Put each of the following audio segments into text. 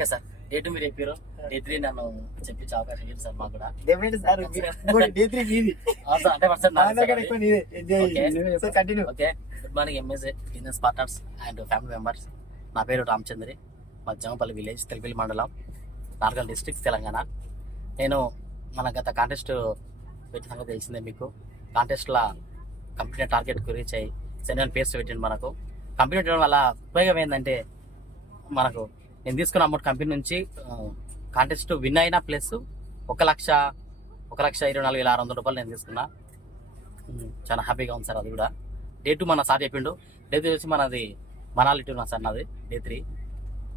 Okay sir, day 2 మీరు చెప్పారు, day 3 నన్ను చెప్పించే అవకాశం లేదు సార్ మాకు కూడా. Okay, good morning MSA business partners and family members. నా పేరు రామచంద్రి, మా జమపల్లి విలేజ్, తెలపల్లి మండలం, నార్గల్ డిస్ట్రిక్ట్, తెలంగాణ. నేను మన గత కాంటెస్ట్ పెట్టిన సంగతి తెలిసిందే మీకు. కాంటెస్ట్లో కంపెనీ టార్గెట్కు రీచ్ అయ్యి 7 పేర్స్ పెట్టింది మనకు. కంపెనీ పెట్టడం వల్ల ఉపయోగం ఏంటంటే మనకు నేను తీసుకున్న అమౌంట్ కంపెనీ నుంచి కాంటెస్ట్ విన్ అయినా ప్లస్ 1,24,600 రూపాయలు నేను తీసుకున్నా. చాలా హ్యాపీగా ఉంది సార్. అది కూడా డే 2 మన సార్ చెప్పిండు. డే 3 వచ్చి మనది మనాలి టూర్ సార్, నాది డే 3.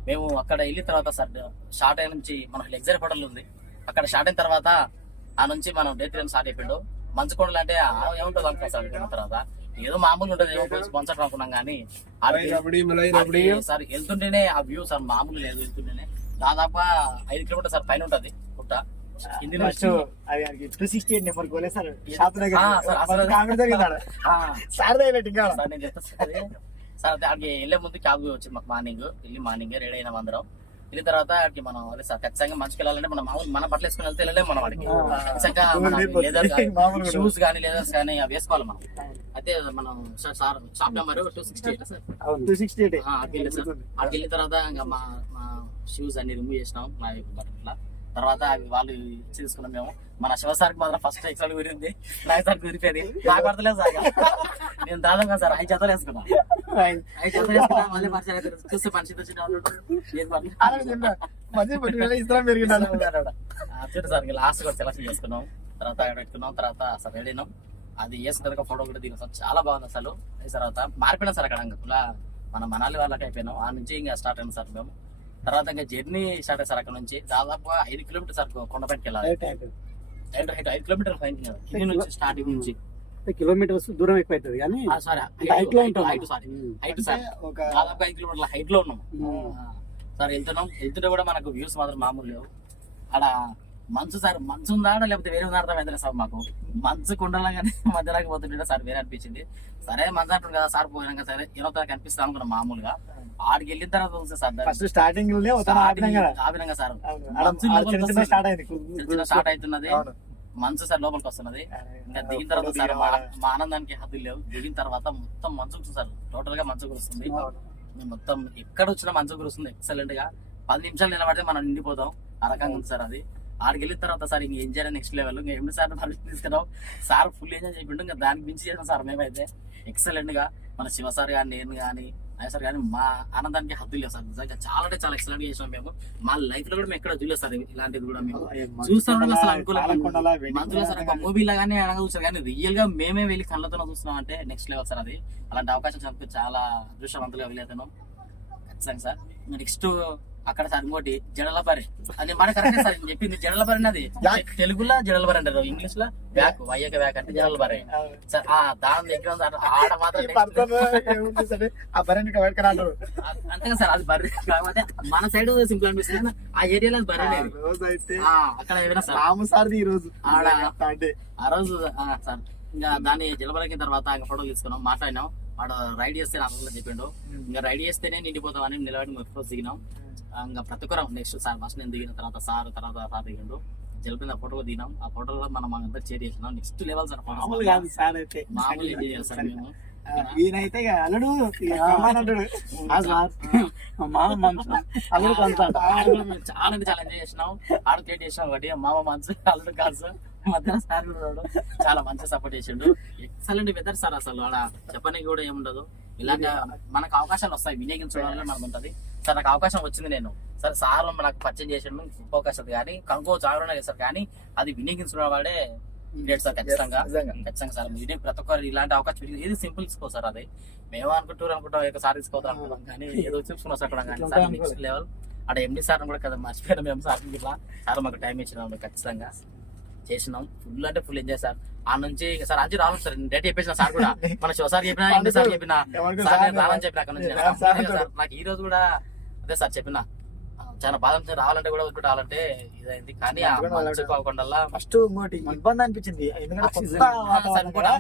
మేము అక్కడ వెళ్ళిన తర్వాత సార్ షార్ట్ అయిన నుంచి మన లగ్జరీ హోటల్ ఉంది, అక్కడ షార్ట్ అయిన తర్వాత ఆ నుంచి మనం డే 3 స్టార్ట్ అయిపోయిండు. మంచుకొండలు అంటే ఏముంటుంది అనుకున్నాం సార్. అనుకున్న తర్వాత ఏదో మామూలు ఉంటుంది, ఏమో మంచడం అనుకున్నాం కానీ సార్ వెళ్తుంటేనే ఆ వ్యూ సార్ మామూలు లేదు. వెళ్తుంటేనే దాదాపు 5 కిలోమీటర్ సార్ పైన ఉంటుంది పుట్ట. హిందీ నుంచి 268 నెంబర్ కోలే సార్. నేను చెప్తా సార్, అక్కడికి వెళ్ళే ముందు క్యాబ్ వచ్చింది మాకు. మార్నింగ్ రెడీ అయినాం అందరం. వెళ్ళిన తర్వాత అక్కడికి మనం అదే సార్ ఖచ్చితంగా మంచుకి వెళ్ళాలంటే మనం మన బట్టలు వేసుకుని వెళ్తే వెళ్ళలేము మనం. వాడికి ఖచ్చితంగా షూస్ కానీ లేదర్స్ కానీ అవి వేసుకోవాలి మనం. అయితే మనం సార్ షాప్ నెంబర్ 268 సార్. అక్కడికి వెళ్ళిన తర్వాత ఇంకా మా షూస్ అన్ని రిమూవ్ చేసినాం మా బట్టల. తర్వాత అవి వాళ్ళు తీసుకున్నాం మేము. మన శివసారికి మాత్రం ఫస్ట్ ఎక్సల్ కుదిరింది, నాకు సార్ కుదిరిపోయింది. నాకు పడతలేదు సార్. నేను దాదాపు సార్ 5 జతలు వేసుకున్నాను. 5 జతలు వేసుకున్నా మళ్ళీ పరిచయం చూస్తే మనిషి చూడు సార్. లాస్ట్ కూడా సెలెక్షన్ చేసుకున్నాం. తర్వాత పెట్టుకున్నాం. తర్వాత అసలు రెడీనాం. అది వేసుకున్న ఫోటో కూడా దిగిన సార్. చాలా బాగుంది అసలు. తర్వాత మారిపోయినాం సార్. అక్కడ ఇంకా మన మనాలి వాళ్ళకి అయిపోయినాం. ఆ నుంచి ఇంకా స్టార్ట్ అయినాం సార్ మేము. తర్వాత ఇంకా జర్నీ స్టార్ట్ అయ్యి సార్. అక్కడ నుంచి దాదాపు 5 కిలోమీటర్ సార్ కొండపైకి వెళ్ళాలి. 5 కిలోమీటర్ పైన కింది నుంచి స్టార్టింగ్ నుంచి కిలోమీటర్స్ దూరం ఎక్కువ అవుతుంది కానీ హైట్ సార్ దాదాపు 5 కిలోమీటర్ల హైట్ లో ఉన్నాం సార్. వెళ్తుంటే కూడా మనకు వ్యూస్ మాత్రం మామూలు లేవు. ఆడ మంచు సార్, మంచు ఉందా లేకపోతే వేరే ఉందా అర్థమైంది సార్. మాకు మంచు కొండలా కానీ మధ్యలోకి పోతుంటే సార్ వేరే అనిపించింది. సరే మంచు అంటుంది కదా సార్, పోయినాక సరే ఏమో కనిపిస్తాం అనుకున్నాం మామూలుగా. ఆడికి వెళ్ళిన తర్వాత చూస్తే సార్ స్టార్టింగ్ ఆపినాక సార్ స్టార్ట్ అవుతున్నది మంచు సార్, లోపలికి వస్తున్నది. ఇంకా దిగిన తర్వాత సార్ మా ఆనందానికి హద్దులు లేవు. దిగిన తర్వాత మొత్తం మంచు సార్, టోటల్ గా మంచు కురుస్తుంది. మొత్తం ఎక్కడ వచ్చినా మంచు కురుస్తుంది ఎక్సలెంట్ గా. 10 నిమిషాలు నిలబడితే మనం నిండిపోతాం. ఆ రకంగా ఉంది సార్ అది. ఆడికి వెళ్ళిన తర్వాత సార్ ఇంక ఎంజాయ్ నెక్స్ట్ లెవెల్. ఇంకా ఎండి సార్ తీసుకున్నాం సార్, ఫుల్ ఎంజాయ్ చెప్పిండు. ఇంకా దానికి మించి చేసాం సార్ మేమైతే ఎక్సలెంట్ గా. మన శివ సార్ కానీ నేను కానీ సార్ కానీ మా ఆనందానికి హద్దు లేదు సార్. నిజంగా చాలా అంటే చాలా ఎక్సలెంట్ చేసాం మేము. మా లైఫ్ లో కూడా మేము ఎక్కడ చూడలేదు సార్ ఇలాంటిది కూడా. మేము చూస్తాం అసలు అనుకోలేదు. మందులో సార్ ఒక మూవీలో కానీ అనగా చూసారు కానీ రియల్ గా మేమే వెళ్ళి కళ్ళతో చూస్తున్నాం అంటే నెక్స్ట్ లెవెల్ సార్ అది. అలాంటి అవకాశం సార్ చాలా అదృష్టవంతులుగా వెళ్ళేతాను ఖచ్చితంగా సార్. నెక్స్ట్ అక్కడ సార్ ఇంకోటి జడలపరి, అది మన కరెక్టే సార్ చెప్పింది. జడలపరి అది తెలుగులో జడలపరి అంటారు, ఇంగ్లీష్ లో బ్యాక్ వయ్యక బ్యాక్ అంటే జడలపరి సార్. దాని దగ్గర సార్ ఆడ మాత్రం అంతేగా సార్. అది బర్రె కాకపోతే మన సైడ్ సింపుల్ అనిపిస్తుంది, ఆ ఏరియాలో బర్రె లేదు. అక్కడ ఏమైనా సార్ ఈ రోజు ఆడ ఆ రోజు సార్ ఇంకా దాన్ని జలబరకిన తర్వాత ఇంకా ఫోటో తీసుకున్నాం, మాట్లాడినాం. వాడు రైడ్ చేస్తే నాకు చెప్పిండు, ఇంకా రైడ్ చేస్తేనే నిండిపోతాం అని నిలబడి ఫోటోస్ దిగినాం. ఇంకా ప్రతి ఒక్కరు నెక్స్ట్ సార్ ఫస్ట్ నేను దిగిన తర్వాత సార్ దిగిండు. జలిపిన ఫోటో దిగినాం. ఆ ఫోటోలో మనం అందరు షేర్ చేసినాం. Next level sir. మామూలు సార్ మేము ఈయనైతే అల్లుడు చాలా అంటే చాలా ఎంజాయ్ చేసినాం. ఆడ క్రియేట్ చేసినాం ఒకటి మామ మంచు, అల్లుడు కాదు సార్. మధ్యలో సార్ చాలా మంచిగా సపోర్ట్ చేసిండు. Excellent weather sir. అసలు ఆడ చెప్పడానికి కూడా ఏముండదు. ఇలాంటి మనకు అవకాశాలు వస్తాయి, వినియోగించడం మనకు ఉంటది సార్. నాకు అవకాశం వచ్చింది, నేను సరే సార్ నాకు పరిచయం చేసిండు, గొప్ప అవకాశం. కానీ కంకో చావడం సార్, కానీ అది వినియోగించడం వాడే సార్. ఖచ్చితంగా సార్ ప్రతి ఒక్కరు ఇలాంటి అవకాశం ఏది సింపుల్ తీసుకో సార్. అది మేము అనుకుంటాం సార్ తీసుకోవద్దు అనుకుంటాం కానీ ఏదో చూసుకున్నాం సార్. కానీ సార్ నెక్స్ట్ లెవెల్ అక్కడ ఎండి సార్ కూడా కదా మర్చిపోయినా మేము సార్. ఇట్లా సార్ మాకు టైం ఇచ్చినాం, ఖచ్చితంగా చేసినాం. ఫుల్ అంటే ఫుల్ ఎంజాయ్ సార్. ఆ నుంచి సార్ అంజీ రావాలి సార్. డేట్ చెప్పేసిన సార్ కూడా, మన శివసారి చెప్పినా ఎండి సార్ చెప్పినా సార్ నేను రావాలని చెప్పిన అక్కడ నుంచి. నాకు ఈ రోజు కూడా అదే సార్ చెప్పిన, చాలా బాధ రావాలంటే కూడా వదిలిపెట్టి రావాలంటే ఇదైంది. కానీ కాకుండా ఫస్ట్ ఇబ్బంది అనిపించింది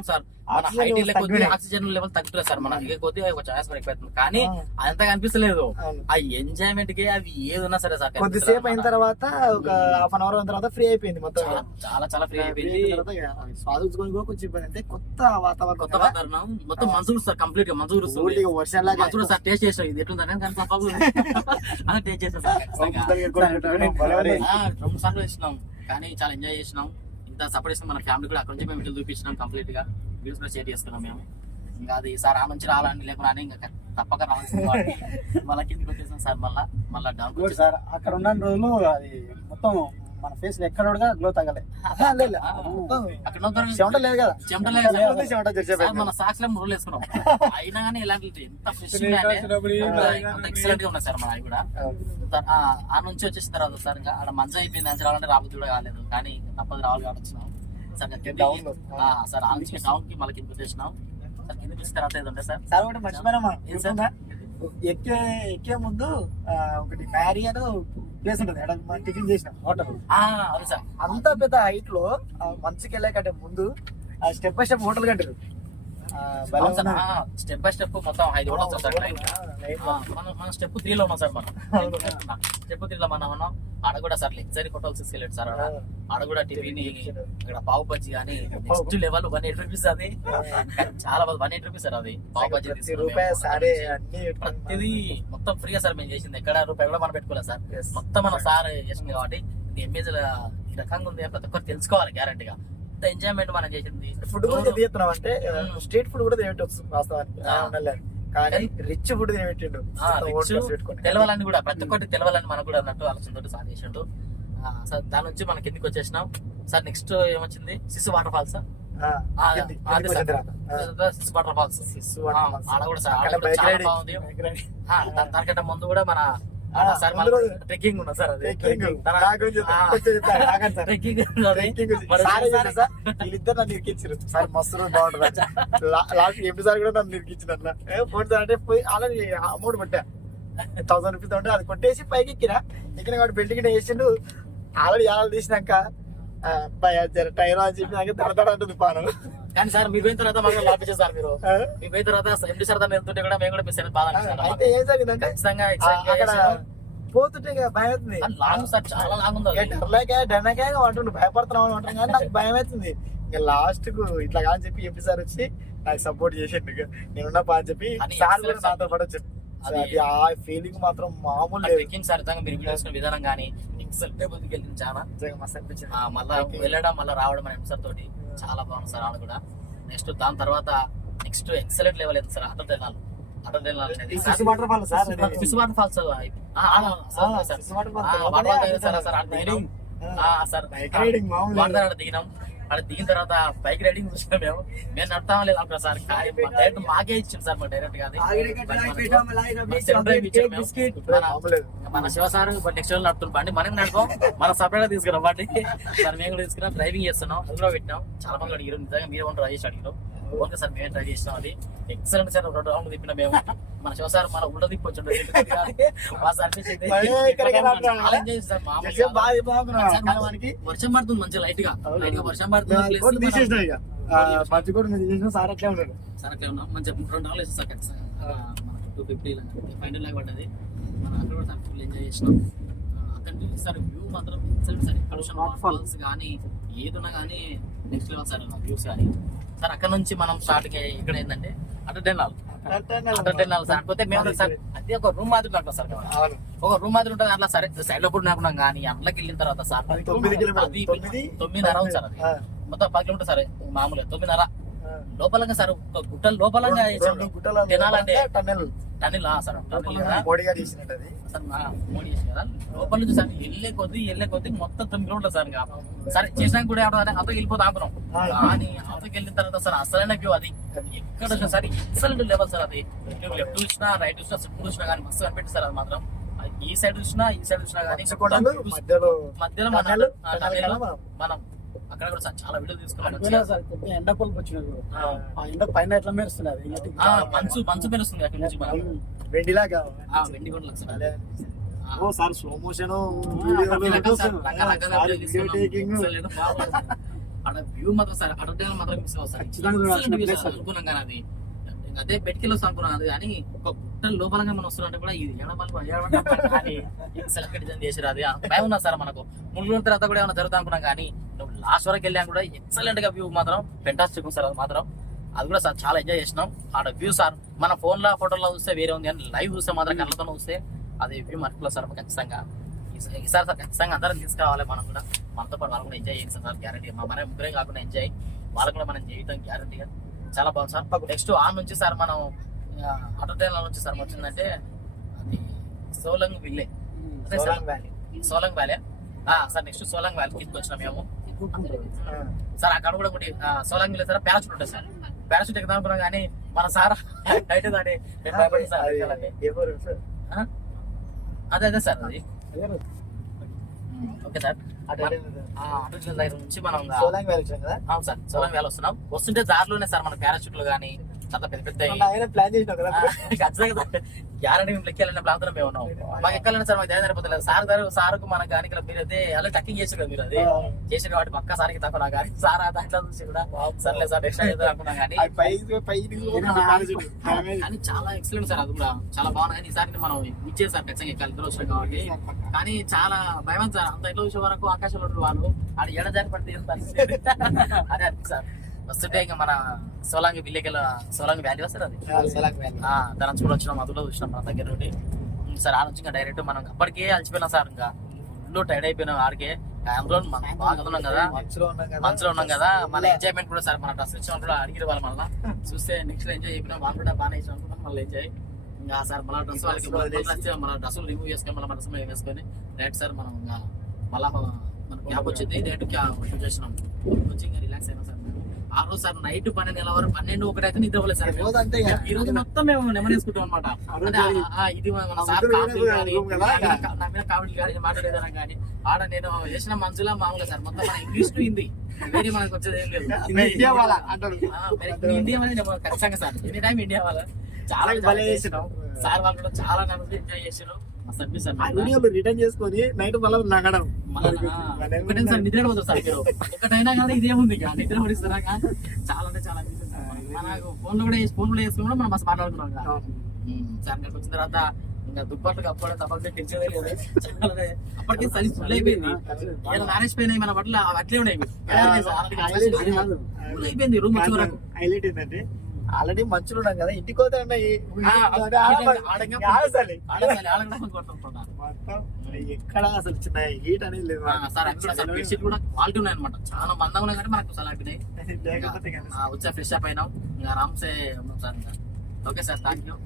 సార్ మన Oxygen హైట్ levels కొద్ది తగ్గినాయి. ఆక్సిజన్ లెవెల్ తగ్గుతుంది సార్ మన ఇక కొద్ది ఛాయిస్ ఎక్కువైతుంది కానీ అదంతా కనిపిస్తలేదు అవును. ఆ ఎంజాయ్మెంట్ కి అవి ఏది ఉన్నా సరే సార్ కొద్దిసేపు అయిన తర్వాత ఒక హాఫ్ అన్ అవర్ అయిన తర్వాత ఫ్రీ అయిపోయింది మొత్తం. చాలా చాలా ఫ్రీ Free అయిపోయింది. అయిన తర్వాత ఇక స్వాదించుకొని కూడా కొంచెం ఇబ్బంది అంటే కొత్త వాతావరణం కొత్త కదా. వాతావరణం మొత్తం మంచు సార్ కంప్లీట్ గా మంచు కురుస్తుంది. ఊరికే వర్షంలాగా మంచు సార్ టేస్ట్ చేసాం ఇది ఎట్లుందని కానీ తప్పదు అదే టేస్ట్ చేసాం సార్ ఖచ్చితంగా. ఆ, 2 సార్లు వేసినాం కానీ చాలా ఎంజాయ్ చేసినాం. ఇంత సపోర్ట్ చేసిన మన ఫ్యామిలీ కూడా అక్కడ నుంచి మేము ఇట్లా చూపించినాం కంప్లీట్ గా వీడియోస్ కూడా షేర్ చేసుకున్నాం మేము. ఇంకా అది సార్ ఆ నుంచి రావాలని లేకుండా అని ఇంకా తప్పక రావాల్సింది కాబట్టి మళ్ళీ కిందికి వచ్చేసాం సార్. మళ్ళా డౌన్ గుడ్ సార్ అక్కడ ఉన్న రోజులు అది మొత్తం మన ఫేస్ లో ఎక్కడ కూడా గ్లో తగ్గలే. అక్కడ ఉన్నంత చెమట లేదు కదా. చెమట లేదు సార్. ఉంది చెమట తెరిచే సార్ మన సాక్స్ లో రోల్ వేసుకున్నాం అయినా కానీ ఇలాంటి ఎంత ఫ్రెష్ ఎక్సలెంట్ గా ఉన్నాయి సార్ మన అవి కూడా. ఆ నుంచి వచ్చేసిన తర్వాత సార్ ఇంకా ఆడ మంచి అయిపోయింది అని రావాలంటే రాబోతు కూడా కాలేదు కానీ తప్పదు రావాలి కాబట్టి వచ్చినాం సార్. సార్ ఆ నుంచి డౌన్ కి మళ్ళీ కిందకి వచ్చేసినాం సార్. కిందకి వచ్చిన తర్వాత ఏది ఉంటే సార్ సార్ ఒకటి మర్చిపోయినా ఏం సార్? ఎక్కే ముందు ఒకటి మ్యారీ అని ప్లేస్ ఉంటుంది అక్కడ మనం టిఫిన్ చేసిన హోటల్. అవును సార్. అంత పెద్ద హైట్ లో మంచికి వెళ్ళాకంటే ముందు స్టెప్ బై స్టెప్ హోటల్ కట్టారు. స్టెప్ బై స్టెప్ మొత్తం 5 కూడా వచ్చాం సార్. మనం స్టెప్ 3 లో ఉన్నాం సార్. మనం స్టెప్ 3 లో మనం ఉన్నాం. ఆడ కూడా సార్ లగ్జరీ హోటల్స్ తీసుకెళ్ళాడు సార్. ఆడ కూడా టిఫిన్ ఇక్కడ పావు బజ్జీ కానీ నెక్స్ట్ లెవెల్ 180 రూపీస్ అది చాలా 180 రూపీస్ సార్. అది పావు బజ్జీ ప్రతిదీ మొత్తం ఫ్రీగా సార్ మేము చేసింది. ఎక్కడ రూపాయి కూడా మనం పెట్టుకోలేదు సార్. మొత్తం మనం సార్ చేసింది కాబట్టి ఇది ఇమేజ్ ఈ రకంగా ఉంది ప్రతి ఒక్కరు తెలుసుకోవాలి గ్యారంటీగా. ఎంజాయ్మెంట్ మనం చేసింది. ఫుడ్ కూడా తీస్తున్నాం అంటే స్ట్రీట్ ఫుడ్ కూడా తినట్టు వాస్తవానికి కానీ రిచ్ ఫుడ్ తినబెట్టిండు. తెలవాలని కూడా ప్రతి ఒక్కటి తెలవాలని మనకు కూడా అన్నట్టు ఆలోచనతో సార్ చేసిండు సార్. దాని నుంచి మనం కిందికి వచ్చేసినాం సార్. నెక్స్ట్ ఏమొచ్చింది Sissu water falls sir. Sissu water falls ఆడ కూడా సార్ ఆడ కూడా చాలా బాగుంది. దానికంటే ముందు కూడా మన సార్ ట్రెక్కింగ్ ఉన్నా సార్. అది వీళ్ళిద్దరు నన్ను ఇరికించారు సార్. మస్తు బాగుంటుంది. లాస్ట్ ఎంపీ సార్ కూడా నన్ను ఇరికించిన అట్లా ఫోన్ సార్ అంటే పోయి ఆల్రెడీ అమౌంట్ పట్టా 1000 రూపీస్ ఉంటే అది కొట్టేసి పైకి ఎక్కిన కాబట్టి బెల్ట్ వేసిండు. ఆల్రెడీ ఆలు తీసినాక టైర్ అని చెప్పి తడతడ ఉంటుంది పానం. కానీ సార్ మీరు పోయిన తర్వాత మాకు లాపించారు సార్. మీరు పోయిన తర్వాత ఎంపీ సార్ దాన్ని వెళ్తుంటే కూడా మేము కూడా మిస్ అయిన బాధ. అయితే ఏం జరిగిందంటే అక్కడ పోతుంటే భయం అవుతుంది. లాంగ్ సార్ చాలా లాంగ్ ఉంది. డర్లకే అంటుండు భయపడుతున్నావు అంటాం కానీ నాకు భయం అవుతుంది. ఇంకా లాస్ట్ కు ఇట్లా కాని చెప్పి ఎంపీ సార్ వచ్చి నాకు సపోర్ట్ చేసిండు. నేనున్నా పా అని చెప్పి సార్ కూడా నాతో పాటు వచ్చారు. అది ఆ ఫీలింగ్ మాత్రం మామూలు లేదు. ట్రెక్కింగ్ సార్ మీరు వీడియోస్ విధానం కానీ ముందుకు వెళ్ళింది చాలా మస్తు అనిపించింది. మళ్ళీ వెళ్ళడం మళ్ళీ రావడం మన ఎంసర్ తోటి చాలా బాగుంది సార్. ఆడ కూడా నెక్స్ట్ దాని తర్వాత నెక్స్ట్ ఎక్సలెంట్ లెవెల్ అయితే సార్ అటల్ తెనాలి. అటల్ తెనాలి అనేది Sissu water falls sir. Sissu water falls sir దిగినాం. అక్కడ దిగిన తర్వాత బైక్ రైడింగ్ చూసినాం. మేము నడతాం లేదు అనుకున్నా సార్. కానీ డైరెక్ట్ మాకే ఇచ్చింది సార్. డైరెక్ట్ గా మన శివ సార్ నెక్స్ట్ రోజు నడుపుతున్నాం బండి. మనం నడపం మనం సపరేట్ గా తీసుకున్నాం బండి సార్. మేము కూడా తీసుకున్నాం డ్రైవింగ్ చేస్తున్నాం. అందులో పెట్టినాం. చాలా మంది అడిగారు నిజంగా మీరు ట్రై చేసి అడిగారు. ఓకే సార్ మేము ట్రై చేసినాం. అది ఎక్సలెంట్ సార్. 2 రౌండ్ తిప్పినా మేము. మన శివ సార్ మన ఉళ్ళ తిప్పి వచ్చి వర్షం పడుతుంది మంచిగా లైట్ గా వర్షం పడుతుంది. సార్ అట్లే ఉన్నాడు. సార్ అట్లే ఉన్నాం. మంచిగా 2 రాళ్ళు వేస్తాం సార్ ఖచ్చితంగా. మన 250 ఫైనల్ లాగా పడ్డది. మనం అక్కడ కూడా ఫుల్ ఎంజాయ్ చేసినాం. అక్కడ సార్ వ్యూ మాత్రం ఎక్సలెంట్ సార్. ఇక్కడ ఫాల్స్ కానీ ఏదున్నా కానీ నెక్స్ట్ లెవెల్ సార్ వ్యూస్ కానీ సార్. అక్కడ నుంచి మనం స్టార్ట్ ఇక్కడ ఏంటంటే అటల్ టెన్నాలి సార్. కాకపోతే మేము సార్ అది ఒక రూమ్ మాదిరి ఉంటాం సార్. ఒక రూమ్ మాదిరి ఉంటుంది. అట్లా సరే సైడ్ లో కూడా నాకున్నాం కానీ అందులోకి వెళ్ళిన తర్వాత సార్ 9:30 అవుతుంది సార్. అది మొత్తం 10 కిలోమీటర్ సార్. మామూలుగా 9:30 లోపలంగా సార్. గుట్టల లోపలంగా తినాలంటే టన్నెల్ సార్. మోడీ గారు చేసినట్టు సార్ మోడీ చేసి కదా లోపల నుంచి సార్ వెళ్ళే కొద్ది మొత్తం 9 కిలోమీటర్లు సార్. సరే చేసినాక కూడా అవతల వెళ్ళిపోతే ఆపుతున్నాం కానీ అవతలకి వెళ్ళిన తర్వాత సార్ అసలైన వ్యూ అది ఎక్కడ వచ్చినా సార్ ఎక్సలెంట్ లెవెల్ సార్. అది లెఫ్ట్ చూసినా రైట్ చూసినా సెట్ చూసినా కానీ మస్తు కనిపెట్టి సార్. అది మాత్రం ఈ సైడ్ చూసినా కానీ మధ్యలో మనం అక్కడ కూడా సార్ చాలా వీడియో తీసుకున్నాం. ఎండ పొలకు వచ్చినప్పుడు ఎండ పైన ఎట్లా మెరుస్తున్నది మంచు మెరుస్తుంది అక్కడ నుంచి మనం వెండిలాగా వెండి కూడా సార్ స్లో మోషన్ అక్కడ వ్యూ మాత్రం సార్ అక్కడ మాత్రం మిస్ అవుతుంది ఖచ్చితంగా చూడాల్సిన place అది. అనుకున్నాం కానీ అది ఇంకా అదే బెట్కెళ్ళి వస్తాం అనుకున్నాం అది కానీ ఒక గుట్ట లోపలంగా మనం వస్తున్నాం అంటే కూడా ఇది కానీ సెలెక్ట్ చేసారు అది భయం ఉన్నా సార్ మనకు ముందు తర్వాత కూడా ఏమైనా జరుగుతా అనుకున్నాం కానీ లాస్ట్ వరకు వెళ్ళాం కూడా ఎక్సలెంట్ గా వ్యూ మాత్రం ఫెంటాస్టిక్ సార్ అది మాత్రం అది కూడా సార్ చాలా ఎంజాయ్ చేసినాం ఆడ వ్యూ సార్ మన ఫోన్ లో ఫోటోలో చూస్తే వేరే ఉంది కానీ లైవ్ చూస్తే మాత్రం కళ్ళతో చూస్తే అది వ్యూ మర్చిపోలే సార్ ఖచ్చితంగా ఈసారి సార్ ఖచ్చితంగా అందరం తీసుకురావాలి మనం కూడా మనతో పాటు వాళ్ళు కూడా ఎంజాయ్ చేయండి సార్ గ్యారంటీ మా మన ముగ్గురే కాకుండా ఎంజాయ్ వాళ్ళకు కూడా మనం చేయటం గ్యారంటీగా చాలా బాగుంది సార్ నెక్స్ట్ ఆ నుంచి సార్ మనం ఆటో ట్రైన్ నుంచి సార్ వచ్చిందంటే అది సోలంగ్ విల్లే అదే sir Solang valley sir next Solang valley కిందకి వచ్చినాం మేము సార్ అక్కడ కూడా ఒకటి సోలంగ్ విల్లే సార్ పారాషూట్ ఉంటుంది సార్ పారాషూట్ ఎక్కుదాం అనుకున్నాం కానీ మన సార్ అయితే దాన్ని మేము భయపడి సార్ ఎక్కాలండి. అదే అదే సార్ అది ఓకే సార్ అటు దగ్గర నుంచి మనం సోలాంగ్ వ్యాలీ వచ్చాం కదా. అవును సార్ సోలంగ్ వ్యాలీ వస్తున్నాం వస్తుంటే దారిలోనే సార్ మన పారాషూట్లు కానీ చాలా పెద్ద పెద్ద ఆయన ప్లాన్ చేసినాం కదా. గ్యారంటీ మేము లెక్కాలనే ప్రాంతంలో మేము ఉన్నాం మాకు ఎక్కాలంటే సార్ మాకు ధైర్యం సరిపోతలేదు సార్కు మనకు కానీ ఇక్కడ మీరు అయితే అలా టక్కింగ్ చేసారు కదా మీరు అది చేసిన వాటి పక్క సార్కి తక్కువ కానీ సార్ దాంట్లో చూసి కూడా సర్లే సార్ ఎక్స్ట్రా చేద్దాం అనుకున్నాం కానీ కానీ చాలా ఎక్సలెంట్ సార్ అది కూడా చాలా బాగుంది కానీ ఈసారి మనం ఇచ్చే సార్ ఖచ్చితంగా ఎక్కాలి ఇద్దరు వచ్చినాం కాబట్టి కానీ చాలా భయం సార్ అంత ఇట్లా చూసే వరకు ఆకాశంలో ఉన్న వాళ్ళు ఆడ ఎడజారి పడితే అదే అది సార్ వస్తుంటే ఇంకా మన సోలాంగ్ విలేకల సోలాంగ్ వ్యాలీ వస్తారు అది దాని కూడా వచ్చినాం అందులో చూసినాం మన దగ్గర నుండి సార్ ఆ నుంచి ఇంకా డైరెక్ట్ మనం అప్పటికే అలసిపోయినాం సార్ ఇంకా ఫుల్ టైర్డ్ అయిపోయినాం ఆడికే అందులో మనం బాగా ఉన్నాం కదా మంచులో ఉన్నాం కదా మన ఎంజాయ్మెంట్ కూడా సార్ మన డ్రెస్ ఇచ్చిన కూడా అడిగిన వాళ్ళు మళ్ళీ చూస్తే నెక్స్ట్ ఎంజాయ్ అయిపోయినాం వాళ్ళు కూడా బాగా ఇచ్చిన అనుకున్నాం మళ్ళీ ఎంజాయ్ ఇంకా సార్ మన డ్రెస్ వాళ్ళకి మన డ్రెస్సులు రిమూవ్ చేసుకొని మళ్ళీ మన డ్రెస్ వేసుకొని డైరెక్ట్ సార్ మనం ఇంకా మళ్ళా మన క్యాబ్ వచ్చింది డైరెక్ట్ క్యాబ్ చేసినాం వచ్చి ఇంకా రిలాక్స్ అయినా సార్ ఆ రోజు సార్ నైట్ 12 వరకు 12 ఒకటి అయితే నిద్ర పోలేదు సార్ ఈ రోజు మొత్తం మేము నెమరేసుకుంటాం అనమాట ఇది మన సార్ కామెడీ కానీ నా మీద కామెడీ కానీ మాట్లాడేదాం కానీ ఆడ నేను చేసిన మనసులా మామూలుగా సార్ మొత్తం మన ఇంగ్లీష్ టు హిందీ వేరే మనకు వచ్చేది ఏం లేదు ఇండియా వాళ్ళ ఖచ్చితంగా సార్ ఎనీ టైం ఇండియా వాళ్ళ చాలా సార్ వాళ్ళు కూడా చాలా ఎంజాయ్ చేశారు రిటర్న్ చేసుకొని నైట్ మళ్ళీ నగడం సార్ నిద్ర పోతారు సార్ మీరు ఒకటైనా కానీ ఇదేముంది నిద్ర పడిస్తారా చాలా అంటే చాలా మనకు ఫోన్ లో కూడా వేసుకుని మనం మస్తు మాట్లాడుతున్నాం సార్ అక్కడికి వచ్చిన తర్వాత ఇంకా దుప్పట్లు కప్పుకోవడం తప్పకుండా తెచ్చదే లేదు అప్పటికే సరి ఫుల్ అయిపోయింది నానేసిపోయినాయి మన బట్టలు అట్లే ఉన్నాయి ఫుల్ అయిపోయింది రూమ్ వచ్చే వరకు హైలైట్ ఏంటంటే ఆల్రెడీ మంచులు ఉన్నాం కదా ఇంటికి పోతే ఎక్కడ అసలు చిన్న హీట్ అనేది లేదు సార్ బెడ్షీట్ కూడా క్వాలిటీ ఉన్నాయి అనమాట చాలా మందంగా ఉన్నాయి కానీ మనకు అసలు అయిపోయినాయి వచ్చా ఫ్రెష్ అప్ అయినాం ఇంకా ఆరామ్సే ఉన్నాం సార్ ఇంకా ఓకే సార్ థ్యాంక్ యూ